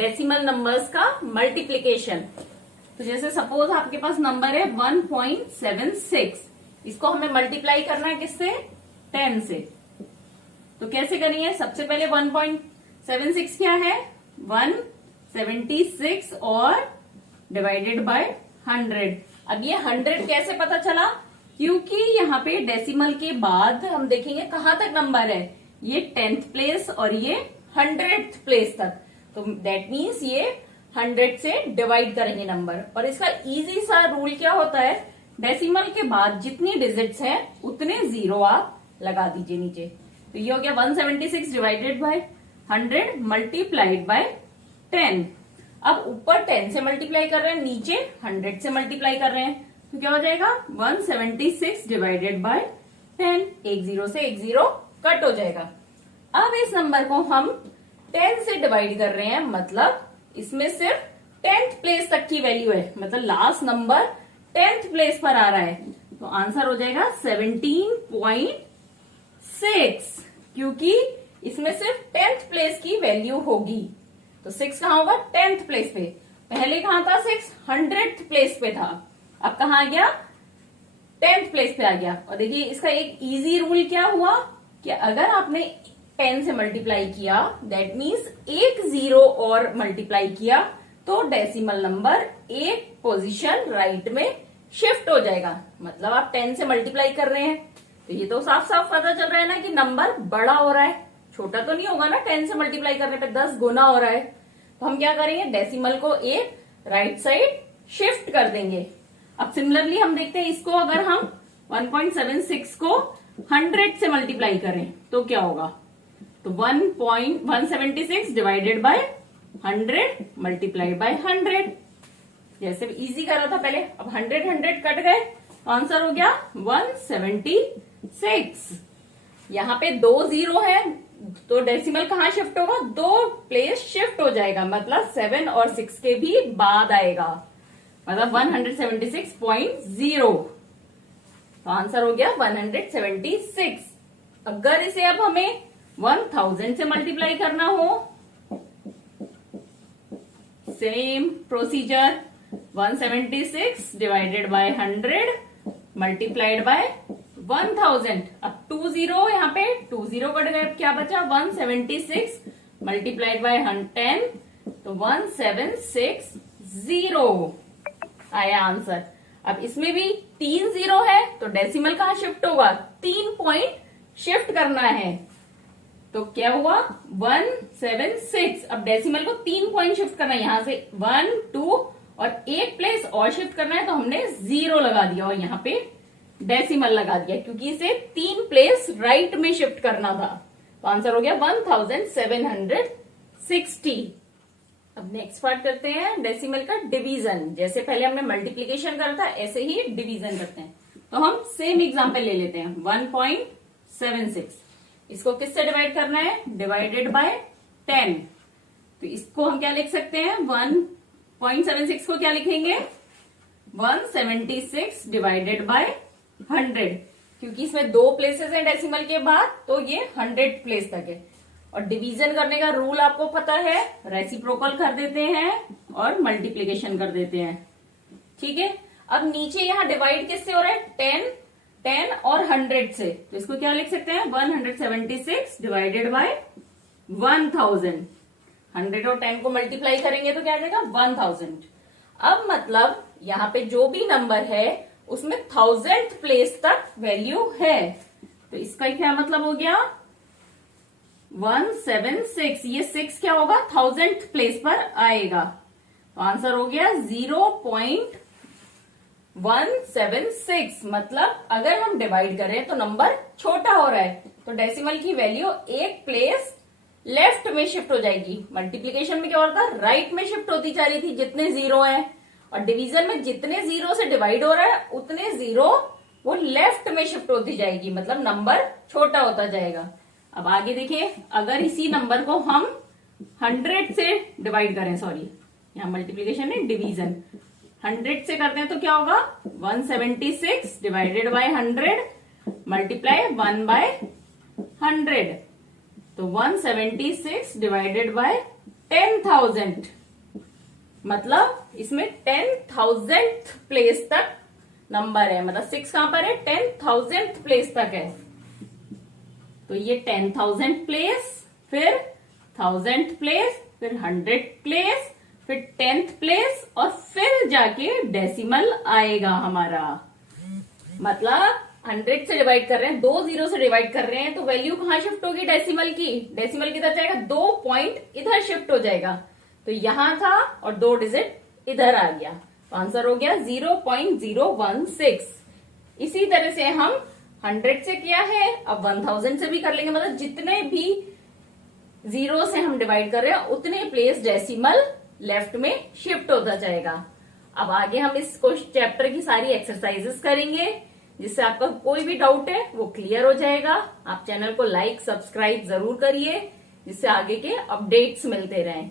Decimal numbers का multiplication. तो जैसे सपोज आपके पास नंबर है 1.76, इसको हमें मल्टीप्लाई करना है किससे? 10 से। तो कैसे करेंगे? सबसे पहले 1.76 क्या है? 176 और डिवाइडेड बाय 100। अब ये 100 कैसे पता चला? क्योंकि यहाँ पे डेसिमल के बाद हम देखेंगे कहां तक नंबर है, ये 10th प्लेस और ये 100th प्लेस तक। तो दैट मीन्स ये 100 से डिवाइड करेंगे नंबर। और इसका इजी सा रूल क्या होता है, डेसिमल के बाद जितनी डिजिट्स हैं उतने जीरो आप लगा दीजिए नीचे। तो ये हो गया 176 डिवाइडेड बाय 100 मल्टीप्लाइड बाय 10। अब ऊपर 10 से मल्टीप्लाई कर रहे हैं, नीचे 100 से मल्टीप्लाई कर रहे हैं, तो क्या हो जाएगा? 176 डिवाइडेड बाय 10। एक जीरो से एक जीरो कट हो जाएगा। अब इस नंबर को हम 10 से डिवाइड कर रहे हैं, मतलब इसमें सिर्फ 10th प्लेस तक की वैल्यू है, मतलब लास्ट नंबर 10th प्लेस पर आ रहा है। तो आंसर हो जाएगा 17.6, क्योंकि इसमें सिर्फ 10th प्लेस की वैल्यू होगी। तो 6 कहां होगा? 10th प्लेस पे। पहले कहां था 6? 100th प्लेस पे था। अब कहां आ गया? 10th प्लेस पे आ गया। और देखिए इसका एक इजी रूल क्या हुआ कि अगर आपने 10 से मल्टीप्लाई किया, दैट मीन्स एक जीरो और मल्टीप्लाई किया, तो डेसिमल नंबर एक पोजीशन राइट में शिफ्ट हो जाएगा। मतलब आप 10 से मल्टीप्लाई कर रहे हैं, तो ये तो साफ साफ पता चल रहा है ना कि नंबर बड़ा हो रहा है, छोटा तो नहीं होगा ना। 10 से मल्टीप्लाई करने पे 10 गुना हो रहा है। तो हम क्या करेंगे? डेसिमल को एक राइट साइड शिफ्ट कर देंगे। अब सिमिलरली हम देखते हैं इसको, अगर हम 1.76 को 100 से मल्टीप्लाई करें तो क्या होगा? तो 1.176 डिवाइडेड बाय 100 मल्टीप्लाइड बाय 100। जैसे इजी कर रहा था पहले, अब 100 कट गए, आंसर हो गया 176। यहाँ पे 2 जीरो है, तो डेसिमल कहाँ शिफ्ट होगा? 2 प्लेस शिफ्ट हो जाएगा, मतलब 7 और 6 के भी बाद आएगा, मतलब 176.0। तो आंसर हो गया 176। अगर इसे अब हमें 1000 से मल्टीप्लाई करना हो, same procedure, 176 divided by 100 multiplied by 1000। अब 2 जीरो, यहाँ पे 2 जीरो कट गए, क्या बचा? 176 मल्टीप्लाइड बाय 10, तो 1760 आया आंसर। अब इसमें भी 3 जीरो है, तो डेसिमल कहाँ शिफ्ट होगा? 3 पॉइंट शिफ्ट करना है, तो क्या हुआ? 176। अब डेसिमल को 3 पॉइंट शिफ्ट करना है, यहां से 1 2 और एक प्लेस और शिफ्ट करना है, तो हमने 0 लगा दिया और यहाँ पे डेसिमल लगा दिया, क्योंकि इसे 3 प्लेस राइट में शिफ्ट करना था। तो आंसर हो गया 1760। अब नेक्स्ट पार्ट करते हैं डेसिमल का डिवीजन। जैसे पहले हमने मल्टीप्लीकेशन करा था, ऐसे ही डिवीजन करते हैं। तो हम सेम एग्जांपल ले लेते हैं, 1.76। इसको किससे डिवाइड करना है? Divided by 10। तो इसको हम क्या लिख सकते हैं? 1.76 को क्या लिखेंगे? 176 डिवाइडेड बाय 100, क्योंकि इसमें 2 प्लेसेस हैं डेसिमल के बाद, तो ये 100 प्लेस तक है। और डिवीजन करने का रूल आपको पता है, रेसिप्रोकल कर देते हैं और मल्टीप्लीकेशन कर देते हैं। ठीक है। अब नीचे यहाँ डिवाइड किससे हो रहा है? 10 और 100 से, तो इसको क्या लिख सकते हैं? 176 डिवाइडेड बाय 1000। 100 और 10 को मल्टीप्लाई करेंगे तो क्या आ जाएगा? 1000। अब मतलब यहाँ पे जो भी नंबर है उसमें 1000th प्लेस तक वैल्यू है, तो इसका क्या मतलब हो गया? 176, ये 6 क्या होगा? 1000th प्लेस पर आएगा, तो आंसर हो गया 0.176। मतलब अगर हम डिवाइड करें तो नंबर छोटा हो रहा है, तो डेसिमल की वैल्यू एक प्लेस लेफ्ट में शिफ्ट हो जाएगी। मल्टीप्लीकेशन में क्या होता है? राइट में शिफ्ट होती जा रही थी जितने जीरो हैं, और डिवीजन में जितने जीरो से डिवाइड हो रहा है उतने जीरो वो लेफ्ट में शिफ्ट होती जाएगी, मतलब नंबर छोटा होता जाएगा। अब आगे देखिए, अगर इसी नंबर को हम 100 से डिवाइड करें, सॉरी यहाँ मल्टीप्लीकेशन है, डिवीजन 100 से करते हैं तो क्या होगा? 176 डिवाइडेड बाय 100 मल्टीप्लाई 1 बाय 100, तो 176 डिवाइडेड बाय 10,000, मतलब इसमें 10,000th प्लेस तक नंबर है, मतलब 6 कहां पर है, 10,000th प्लेस तक है। तो ये 10,000 प्लेस, फिर 1000th प्लेस, फिर 100th प्लेस, फिर 10th प्लेस, और फिर जाके डेसिमल आएगा हमारा। मतलब 100 से डिवाइड कर रहे हैं, 2 जीरो से डिवाइड कर रहे हैं, तो वैल्यू कहां शिफ्ट होगी डेसिमल की, डेसिमल किधर जाएगा, 2 पॉइंट इधर शिफ्ट हो जाएगा। तो यहां था और 2 डिजिट इधर आ गया, तो आंसर हो गया 0.016। इसी तरह से हम 100 से किया है, अब 1000 से भी कर लेंगे, मतलब जितने भी जीरो से हम डिवाइड कर रहे हैं उतने प्लेस डेसिमल लेफ्ट में शिफ्ट होता जाएगा। अब आगे हम इस चैप्टर की सारी एक्सरसाइजेस करेंगे, जिससे आपका कोई भी डाउट है वो क्लियर हो जाएगा। आप चैनल को लाइक सब्सक्राइब जरूर करिए, जिससे आगे के अपडेट्स मिलते रहें।